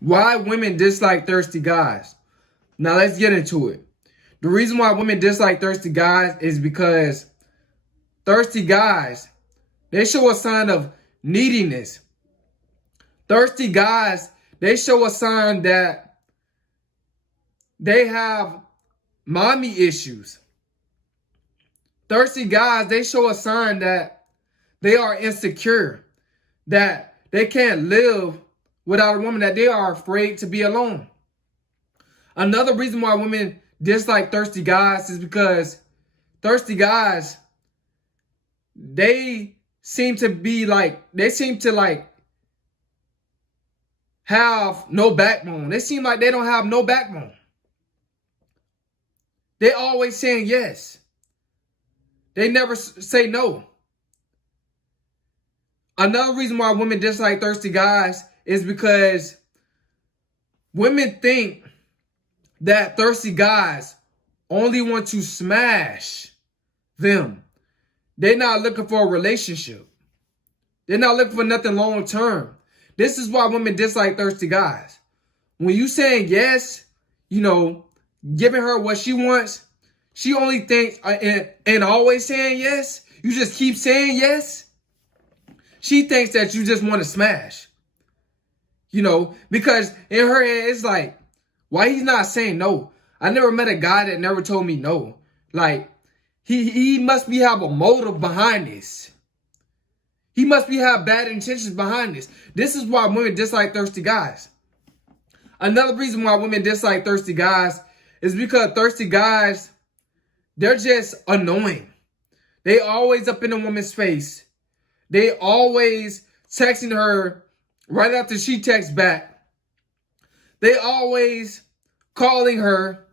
Why women dislike thirsty guys? Now let's get into it. The reason why women dislike thirsty guys is because thirsty guys, they show a sign of neediness. Thirsty guys, they show a sign that they have mommy issues. Thirsty guys, they show a sign that they are insecure, that they can't live without a woman, that they are afraid to be alone. Another reason why women dislike thirsty guys is because thirsty guys, they seem to have no backbone. They seem like they don't have no backbone. They always saying yes. They never say no. Another reason why women dislike thirsty guys is because women think that thirsty guys only want to smash them. They're not looking for a relationship. They're not looking for nothing long term. This is why women dislike thirsty guys. When you saying yes, giving her what she wants, she only thinks, and always saying yes, you just keep saying yes. She thinks that you just want to smash. Because in her head, it's like, why he's not saying no? I never met a guy that never told me no. Like, he must have a motive behind this. He must have bad intentions behind this. This is why women dislike thirsty guys. Another reason why women dislike thirsty guys is because thirsty guys, they're just annoying. They always up in a woman's face. They always texting her right after she texts back. They always calling her.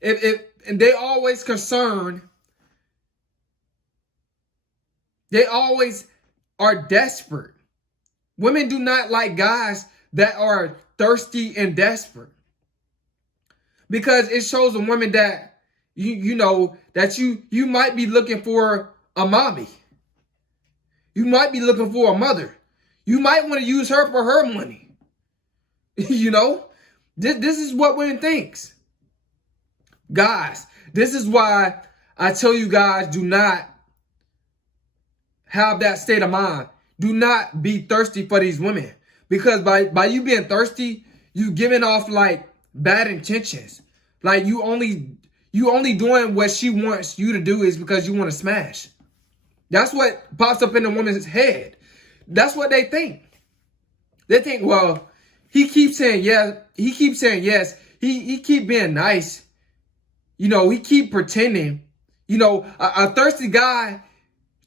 And they always concerned. They always are desperate. Women do not like guys that are thirsty and desperate. Because it shows a woman that you might be looking for a mommy. You might be looking for a mother. You might want to use her for her money. This is what women thinks. Guys, this is why I tell you guys, do not have that state of mind. Do not be thirsty for these women. Because by you being thirsty, you giving off like bad intentions. Like you only doing what she wants you to do is because you want to smash. That's what pops up in the woman's head. That's what they think. They think, well, he keeps saying yes. He keeps saying yes. He keep being nice. He keep pretending. A thirsty guy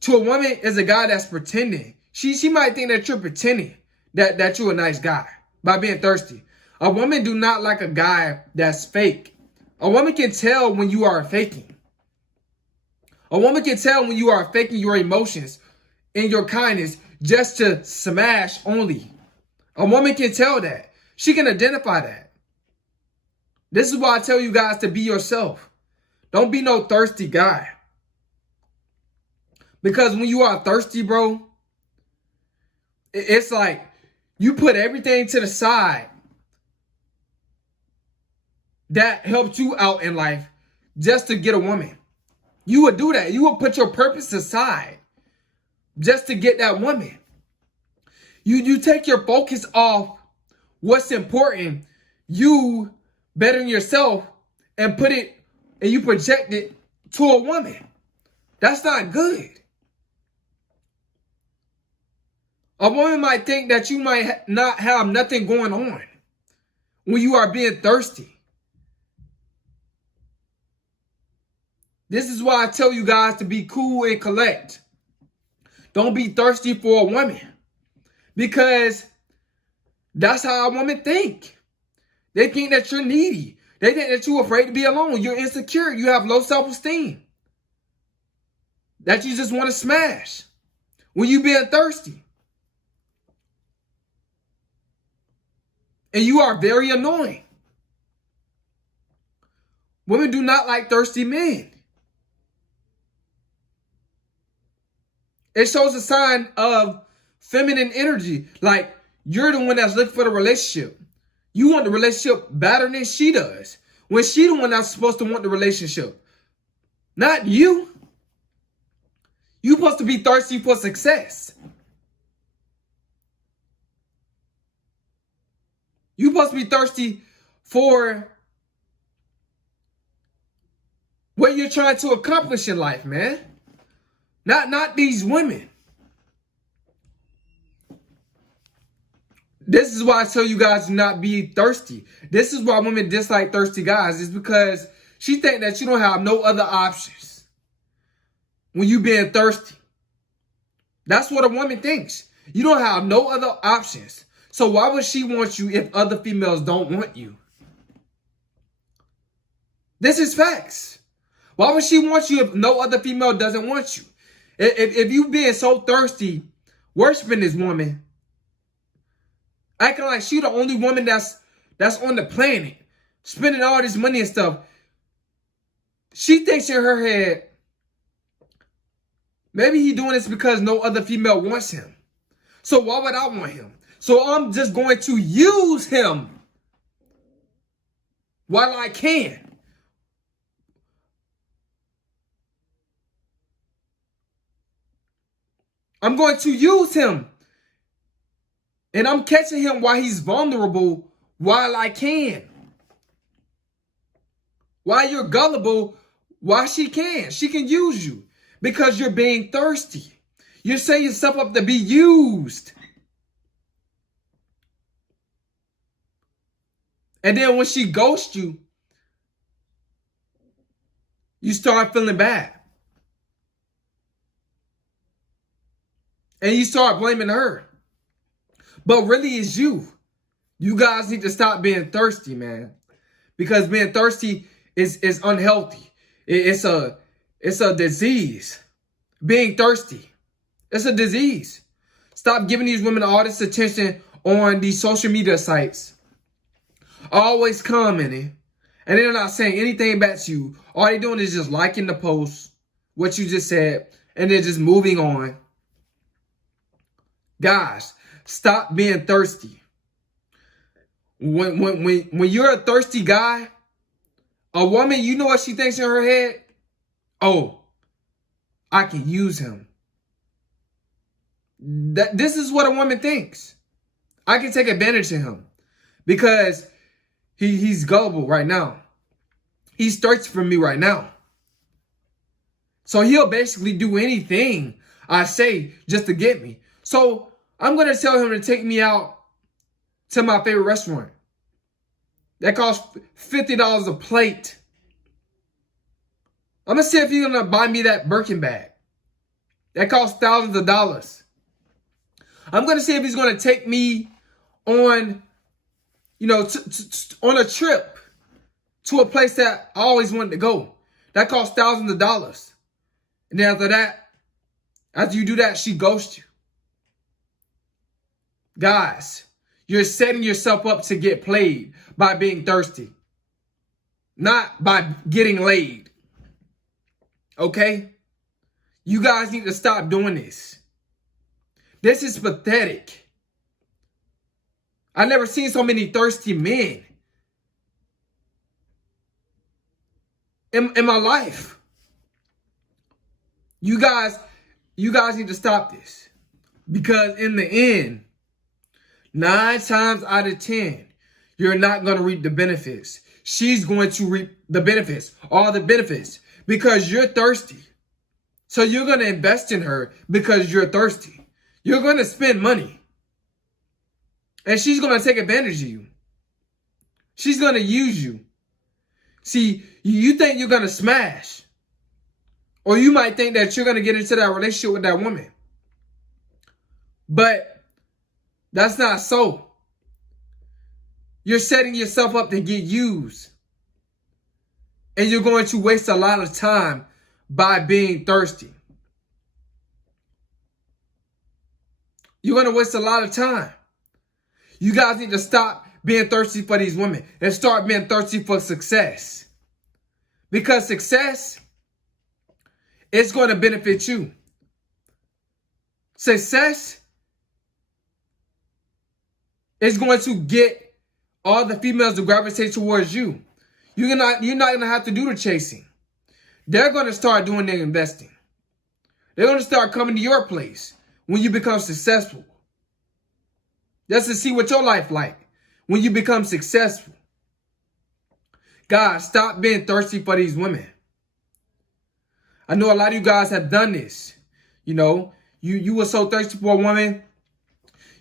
to a woman is a guy that's pretending. She might think that you're pretending that you're a nice guy by being thirsty. A woman do not like a guy that's fake. A woman can tell when you are faking. A woman can tell when you are faking your emotions and your kindness just to smash only. A woman can tell that. She can identify that. This is why I tell you guys to be yourself. Don't be no thirsty guy. Because when you are thirsty, bro, it's like you put everything to the side that helped you out in life just to get a woman. You would do that. You would put your purpose aside just to get that woman. You take your focus off what's important, you bettering yourself, and you project it to a woman. That's not good. A woman might think that you might not have nothing going on when you are being thirsty. This is why I tell you guys to be cool and collect. Don't be thirsty for a woman. Because that's how a woman think. They think that you're needy. They think that you're afraid to be alone. You're insecure. You have low self-esteem. That you just want to smash when you being thirsty. And you are very annoying. Women do not like thirsty men. It shows a sign of feminine energy. Like you're the one that's looking for the relationship. You want the relationship better than she does. When she the one that's supposed to want the relationship. Not you. You supposed to be thirsty for success. You supposed to be thirsty for what you're trying to accomplish in life, man. Not these women. This is why I tell you guys to not be thirsty. This is why women dislike thirsty guys. It's because she think that you don't have no other options when you being thirsty. That's what a woman thinks. You don't have no other options. So why would she want you if other females don't want you? This is facts. Why would she want you if no other female doesn't want you? If you being so thirsty, worshiping this woman, acting like she the only woman that's on the planet, spending all this money and stuff, she thinks in her head, maybe he doing this because no other female wants him. So why would I want him? So I'm just going to use him while I can. I'm going to use him. And I'm catching him while he's vulnerable while I can. While you're gullible, while she can. She can use you because you're being thirsty. You're setting yourself up to be used. And then when she ghosts you, you start feeling bad. And you start blaming her. But really it's you. You guys need to stop being thirsty, man. Because being thirsty is unhealthy. It's a disease. Being thirsty. It's a disease. Stop giving these women all this attention on these social media sites. Always commenting. And they're not saying anything back to you. All they're doing is just liking the post, what you just said, and then just moving on. Guys, stop being thirsty. When you're a thirsty guy, a woman, you know what she thinks in her head? Oh, I can use him. This is what a woman thinks. I can take advantage of him because he's gullible right now. He's thirsty for me right now. So he'll basically do anything I say just to get me. So I'm going to tell him to take me out to my favorite restaurant. That costs $50 a plate. I'm going to see if he's going to buy me that Birkin bag. That costs thousands of dollars. I'm going to see if he's going to take me on, on a trip to a place that I always wanted to go. That costs thousands of dollars. And then after that, after you do that, she ghosts you. Guys, you're setting yourself up to get played by being thirsty. Not by getting laid. Okay? You guys need to stop doing this. This is pathetic. I've never seen so many thirsty men in my life. You guys need to stop this. Because in the end, 9 times out of 10, you're not going to reap the benefits. She's going to reap the benefits, all the benefits, because you're thirsty. So you're going to invest in her because you're thirsty. You're going to spend money. And she's going to take advantage of you. She's going to use you. See, you think you're going to smash. Or you might think that you're going to get into that relationship with that woman. But that's not so. You're setting yourself up to get used. And you're going to waste a lot of time by being thirsty. You're going to waste a lot of time. You guys need to stop being thirsty for these women and start being thirsty for success. Because success is going to benefit you. Success is going to get all the females will gravitate towards you. You're not gonna have to do the chasing. They're gonna start doing their investing. They're gonna start coming to your place when you become successful. Just to see what your life like when you become successful. Guys, stop being thirsty for these women. I know a lot of you guys have done this. You know, you were so thirsty for a woman.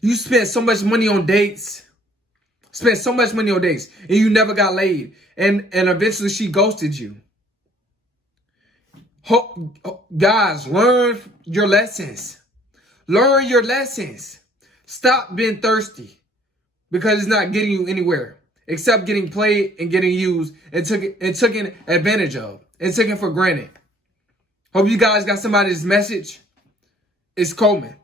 You spent so much money on dates. Spent so much money on dates. And you never got laid. And eventually she ghosted you. Guys, learn your lessons. Learn your lessons. Stop being thirsty. Because it's not getting you anywhere. Except getting played and getting used and taken advantage of. And taken for granted. Hope you guys got somebody's message. It's Coleman.